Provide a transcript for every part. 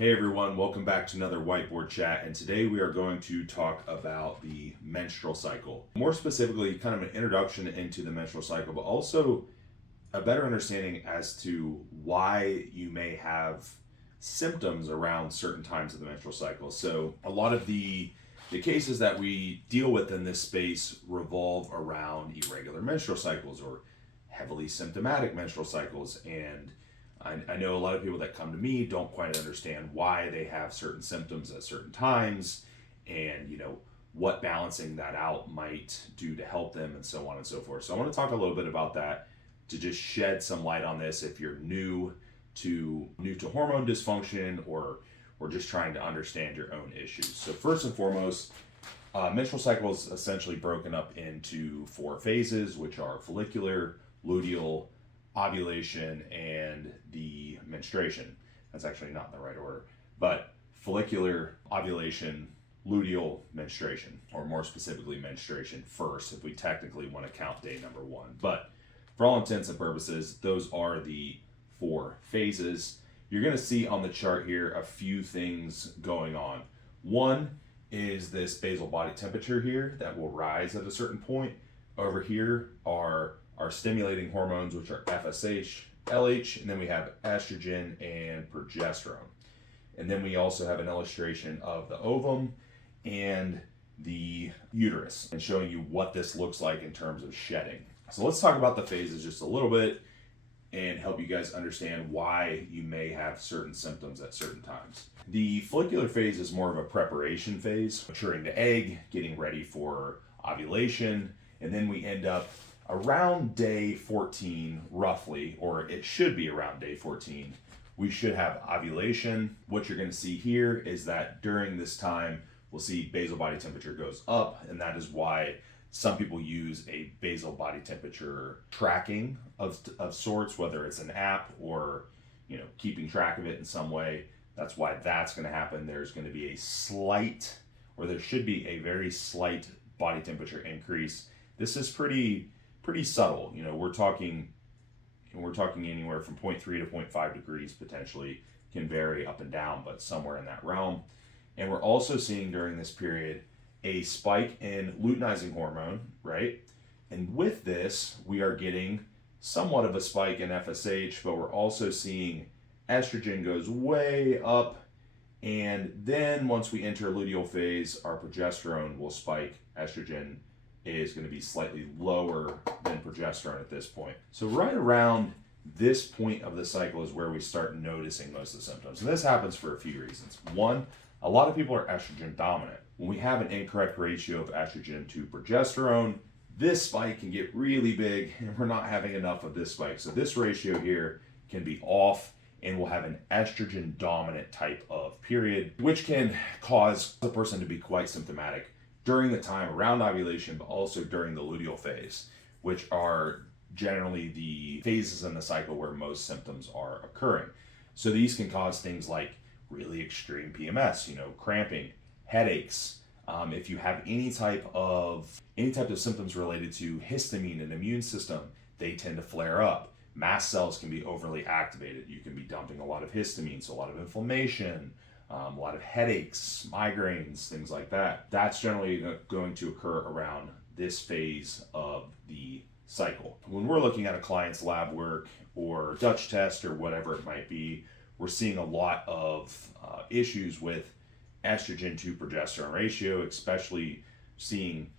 Hey everyone, welcome back to another whiteboard chat, and today we are going to talk about the menstrual cycle. More specifically, kind of an introduction into the menstrual cycle, but also a better understanding as to why you may have symptoms around certain times of the menstrual cycle. So a lot of the cases that we deal with in this space revolve around irregular menstrual cycles or heavily symptomatic menstrual cycles, and I know a lot of people that come to me don't quite understand why they have certain symptoms at certain times, and what balancing that out might do to help them, and so on and so forth. So I want to talk a little bit about that to just shed some light on this if you're new to hormone dysfunction or just trying to understand your own issues. So first and foremost, menstrual cycle is essentially broken up into 4 phases, which are follicular, luteal, ovulation, and the menstruation. That's actually not in the right order, but follicular, ovulation, luteal, menstruation, or more specifically menstruation first if we technically want to count day number 1. But for all intents and purposes, those are the 4 phases. You're going to see on the chart here a few things going on. One is this basal body temperature here that will rise at a certain point. Over here are our stimulating hormones, which are FSH, LH, and then we have estrogen and progesterone. And then we also have an illustration of the ovum and the uterus and showing you what this looks like in terms of shedding. So let's talk about the phases just a little bit and help you guys understand why you may have certain symptoms at certain times. The follicular phase is more of a preparation phase, maturing the egg, getting ready for ovulation, and then we end up around day 14, roughly, or it should be around day 14, we should have ovulation. What you're going to see here is that during this time, we'll see basal body temperature goes up, and that is why some people use a basal body temperature tracking of sorts, whether it's an app or keeping track of it in some way. That's why that's going to happen. There's going to be a slight, or there should be a very slight body temperature increase. This is pretty subtle. We're talking anywhere from 0.3 to 0.5 degrees potentially, can vary up and down, but somewhere in that realm. And we're also seeing during this period a spike in luteinizing hormone, right? And with this, we are getting somewhat of a spike in FSH, but we're also seeing estrogen goes way up. And then once we enter luteal phase, our progesterone will spike. Estrogen is going to be slightly lower than progesterone at this point. So right around this point of the cycle is where we start noticing most of the symptoms. And this happens for a few reasons. One, a lot of people are estrogen dominant. When we have an incorrect ratio of estrogen to progesterone, this spike can get really big, and we're not having enough of this spike. So this ratio here can be off, and we'll have an estrogen dominant type of period, which can cause the person to be quite symptomatic during the time around ovulation, but also during the luteal phase, which are generally the phases in the cycle where most symptoms are occurring. So these can cause things like really extreme PMS, cramping, headaches. If you have any type of symptoms related to histamine and immune system, they tend to flare up. Mast cells can be overly activated. You can be dumping a lot of histamine, so a lot of inflammation, a lot of headaches, migraines, things like that. That's generally going to occur around this phase of the cycle. When we're looking at a client's lab work or Dutch test or whatever it might be, we're seeing a lot of issues with estrogen to progesterone ratio, especially seeing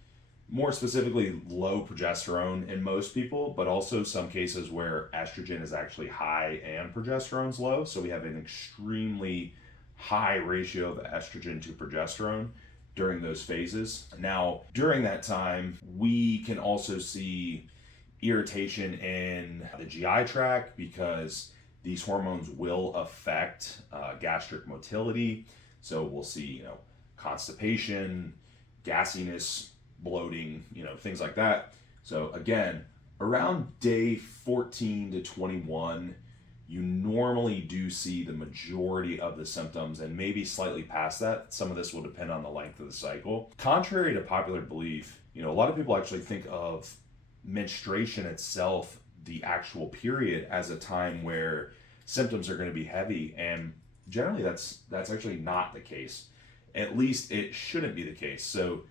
more specifically low progesterone in most people, but also some cases where estrogen is actually high and progesterone's low. So we have an extremely high ratio of estrogen to progesterone during those phases. Now, during that time, we can also see irritation in the GI tract because these hormones will affect gastric motility. So we'll see, constipation, gassiness, bloating, things like that. So again, around day 14 to 21, you normally do see the majority of the symptoms, and maybe slightly past that. Some of this will depend on the length of the cycle. Contrary to popular belief, a lot of people actually think of menstruation itself, the actual period, as a time where symptoms are going to be heavy, and generally that's actually not the case. At least it shouldn't be the case. So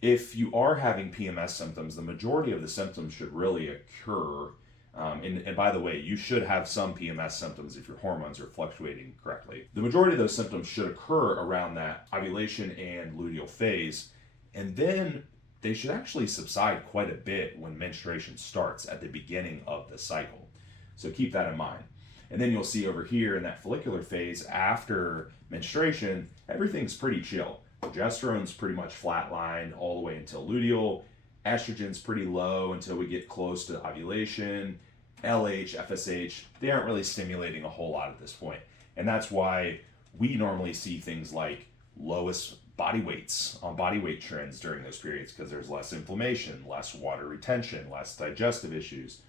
if you are having PMS symptoms, the majority of the symptoms should really occur. And by the way, you should have some PMS symptoms if your hormones are fluctuating correctly. The majority of those symptoms should occur around that ovulation and luteal phase. And then they should actually subside quite a bit when menstruation starts at the beginning of the cycle. So keep that in mind. And then you'll see over here in that follicular phase after menstruation, everything's pretty chill. Progesterone's pretty much flatlined all the way until luteal. Estrogen's pretty low until we get close to ovulation. LH, FSH, they aren't really stimulating a whole lot at this point. And that's why we normally see things like lowest body weights on body weight trends during those periods, because there's less inflammation, less water retention, less digestive issues.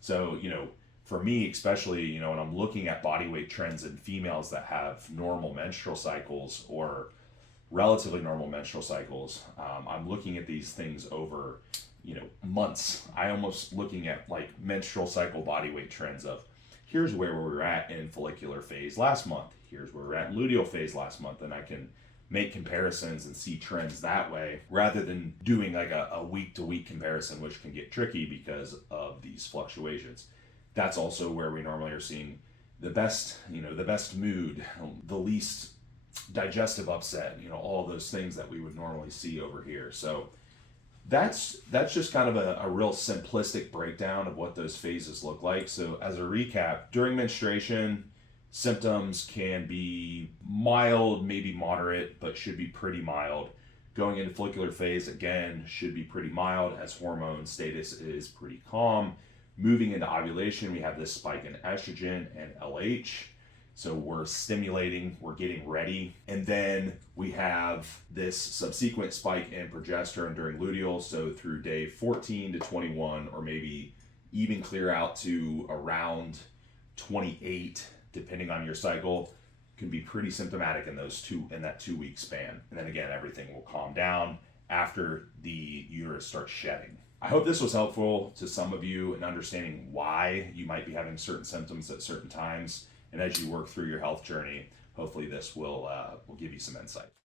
So, for me, especially, when I'm looking at body weight trends in females that have normal menstrual cycles or relatively normal menstrual cycles, I'm looking at these things over, months. I almost looking at like menstrual cycle body weight trends of here's where we were at in follicular phase last month. Here's where we're at in luteal phase last month. And I can make comparisons and see trends that way rather than doing like a week to week comparison, which can get tricky because of these fluctuations. That's also where we normally are seeing the best, the best mood, the least digestive upset, all those things that we would normally see over here. So that's just kind of a real simplistic breakdown of what those phases look like. So as a recap, during menstruation, symptoms can be mild, maybe moderate, but should be pretty mild. Going into follicular phase, again, should be pretty mild as hormone status is pretty calm. Moving into ovulation, we have this spike in estrogen and LH. So we're stimulating, we're getting ready. And then we have this subsequent spike in progesterone during luteal. So through day 14 to 21, or maybe even clear out to around 28, depending on your cycle, can be pretty symptomatic in that 2 week span. And then again, everything will calm down after the uterus starts shedding. I hope this was helpful to some of you in understanding why you might be having certain symptoms at certain times. And as you work through your health journey, hopefully this will give you some insight.